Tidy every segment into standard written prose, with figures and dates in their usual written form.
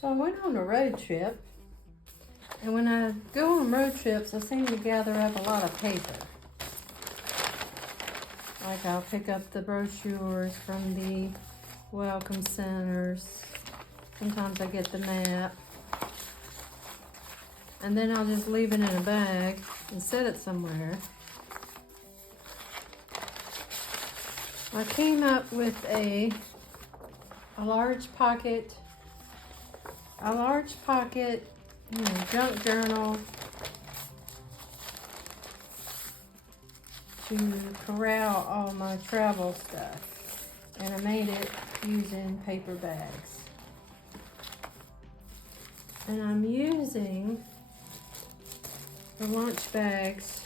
So I went on a road trip, and when I go on road trips, I seem to gather up a lot of paper. Like I'll pick up the brochures from the welcome centers. Sometimes I get the map. And then I'll just leave it in a bag and set it somewhere. I came up with a large pocket, junk journal to corral all my travel stuff. And I made it using paper bags. And I'm using the lunch bags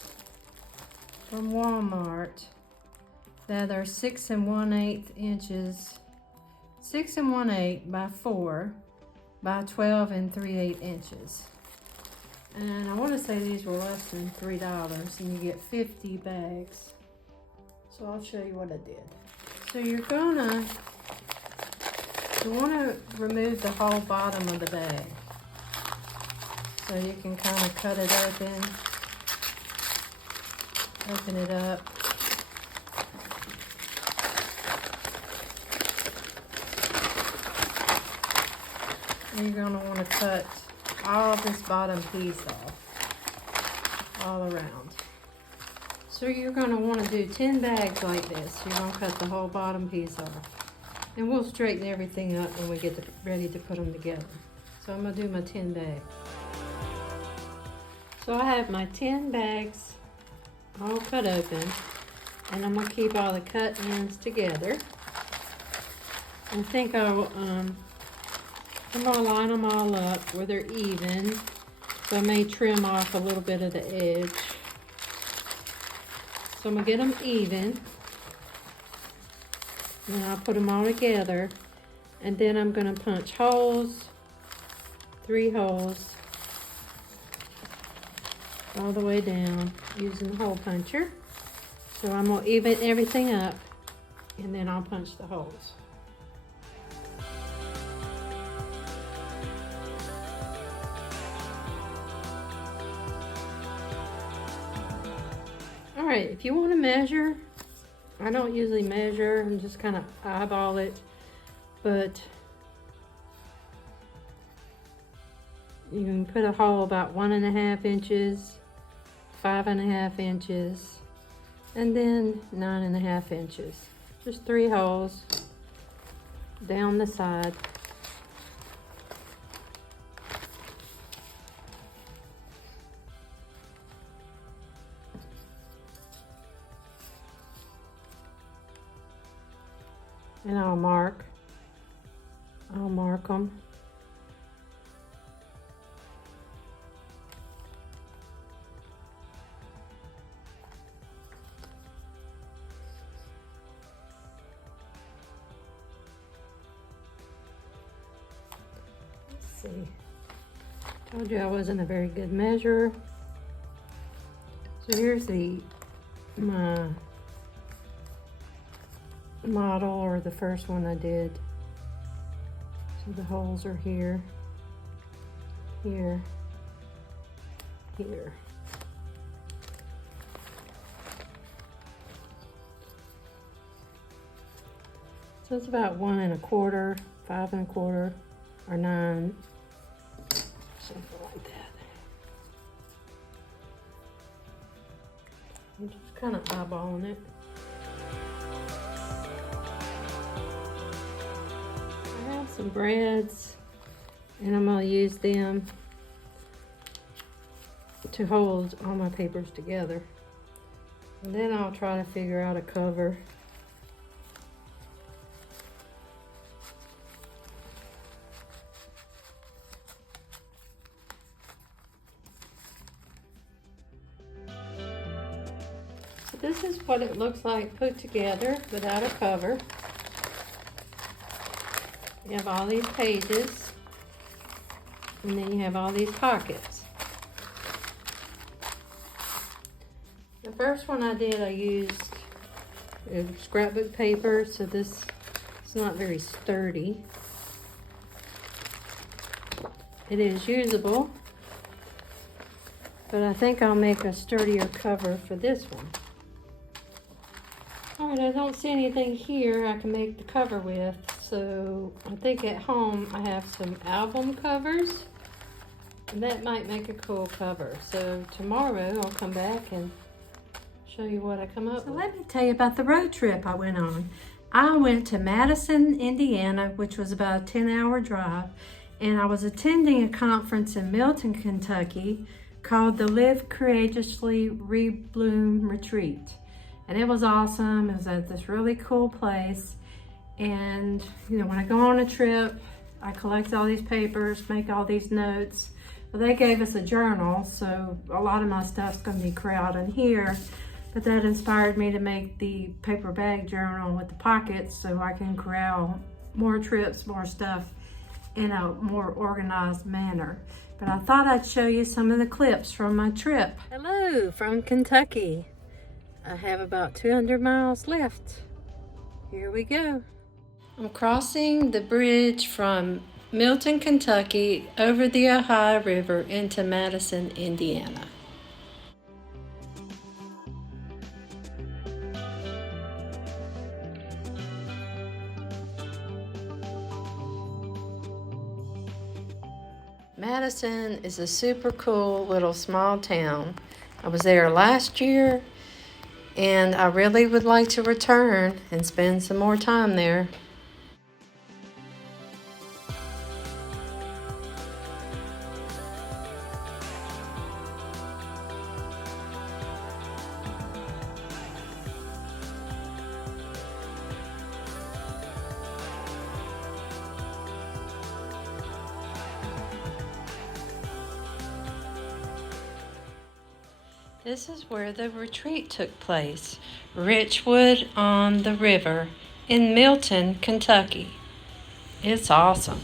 from Wal Mart that are 6 1/8 inches, 6 1/8 by 4 by 12 3/8 inches. And I want to say these were less than $3, and you get 50 bags. So I'll show you what I did. So you want to remove the whole bottom of the bag. So you can kind of cut it open it up. And you're going to want to cut all of this bottom piece off, all around. So you're going to want to do 10 bags like this. You're going to cut the whole bottom piece off. And we'll straighten everything up when we get ready to put them together. So I'm going to do my 10 bags. So I have my 10 bags all cut open, and I'm going to keep all the cut ends together. I think I'm going to line them all up where they're even, so I may trim off a little bit of the edge. So I'm going to get them even, and then I'll put them all together, and then I'm going to punch holes, 3 holes, all the way down using the hole puncher. So I'm going to even everything up, and then I'll punch the holes. Alright, if you want to measure, I don't usually measure and just kind of eyeball it, but you can put a hole about 1.5 inches, 5.5 inches, and then 9.5 inches. Just 3 holes down the side. And I'll mark them. Let's see. Told you I wasn't a very good measurer. So here's my model, or the first one I did. So the holes are here, here, here. So it's about 1 1/4, 5 1/4, or 9, something like that. I'm just kind of eyeballing it. Some brads, and I'm going to use them to hold all my papers together, and then I'll try to figure out a cover. So this is what it looks like put together without a cover. You have all these pages, and then you have all these pockets. The first one I did, I used scrapbook paper, so this is not very sturdy. It is usable, but I think I'll make a sturdier cover for this one. All right, I don't see anything here I can make the cover with, so I think at home I have some album covers, and that might make a cool cover. So tomorrow I'll come back and show you what I come up with. So let me tell you about the road trip I went on. I went to Madison, Indiana, which was about a 10-hour drive, and I was attending a conference in Milton, Kentucky called the Courageously Rebloom Retreat. And it was awesome. It was at this really cool place. And you know, when I go on a trip, I collect all these papers, make all these notes. Well, they gave us a journal, so a lot of my stuff's gonna be corralled in here. But that inspired me to make the paper bag journal with the pockets so I can corral more trips, more stuff in a more organized manner. But I thought I'd show you some of the clips from my trip. Hello from Kentucky. I have about 200 miles left. Here we go. I'm crossing the bridge from Milton, Kentucky over the Ohio River into Madison, Indiana. Madison is a super cool little small town. I was there last year, and I really would like to return and spend some more time there. This is where the retreat took place, Richwood on the River in Milton, Kentucky. It's awesome.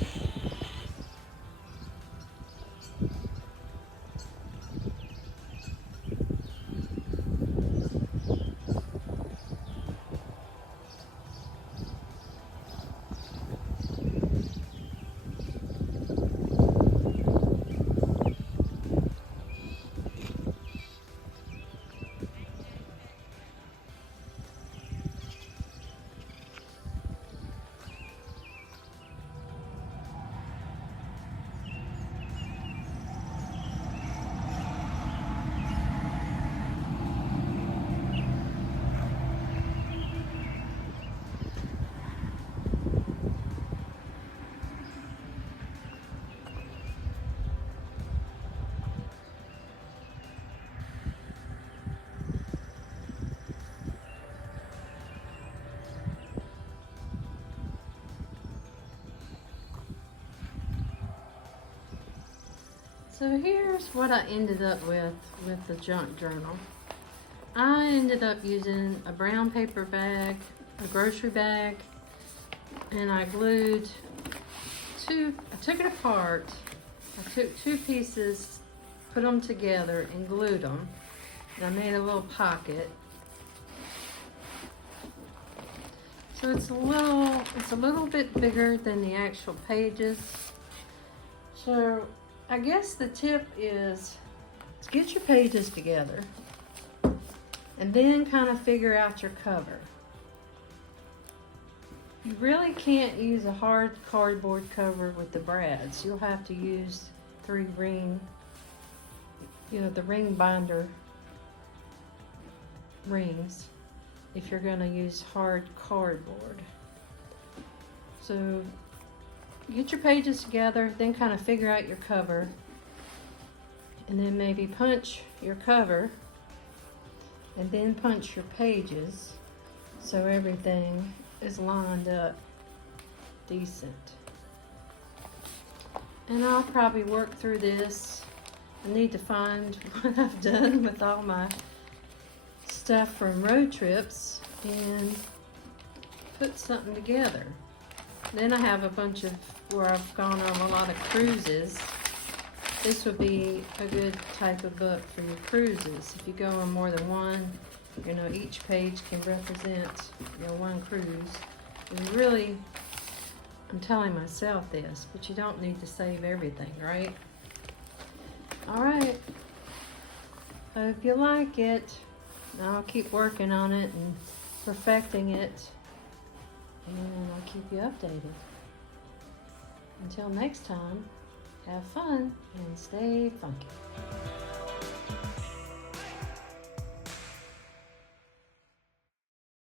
So here's what I ended up with the junk journal. I ended up using a brown paper bag, a grocery bag, and I glued I took it apart. I took two pieces, put them together and glued them. And I made a little pocket. So it's a little bit bigger than the actual pages. So I guess the tip is to get your pages together and then kind of figure out your cover. You really can't use a hard cardboard cover with the brads. You'll have to use the ring binder rings if you're going to use hard cardboard. So get your pages together, then kind of figure out your cover, and then maybe punch your cover and then punch your pages so everything is lined up decent. And I'll probably work through this. I need to find what I've done with all my stuff from road trips and put something together. Then I have a bunch of where I've gone on a lot of cruises. This would be a good type of book for your cruises. If you go on more than one, each page can represent, one cruise. It's really I'm telling myself this, but you don't need to save everything, right? All right. Hope you like it. I'll keep working on it and perfecting it, and I'll keep you updated. Until next time, have fun and stay funky.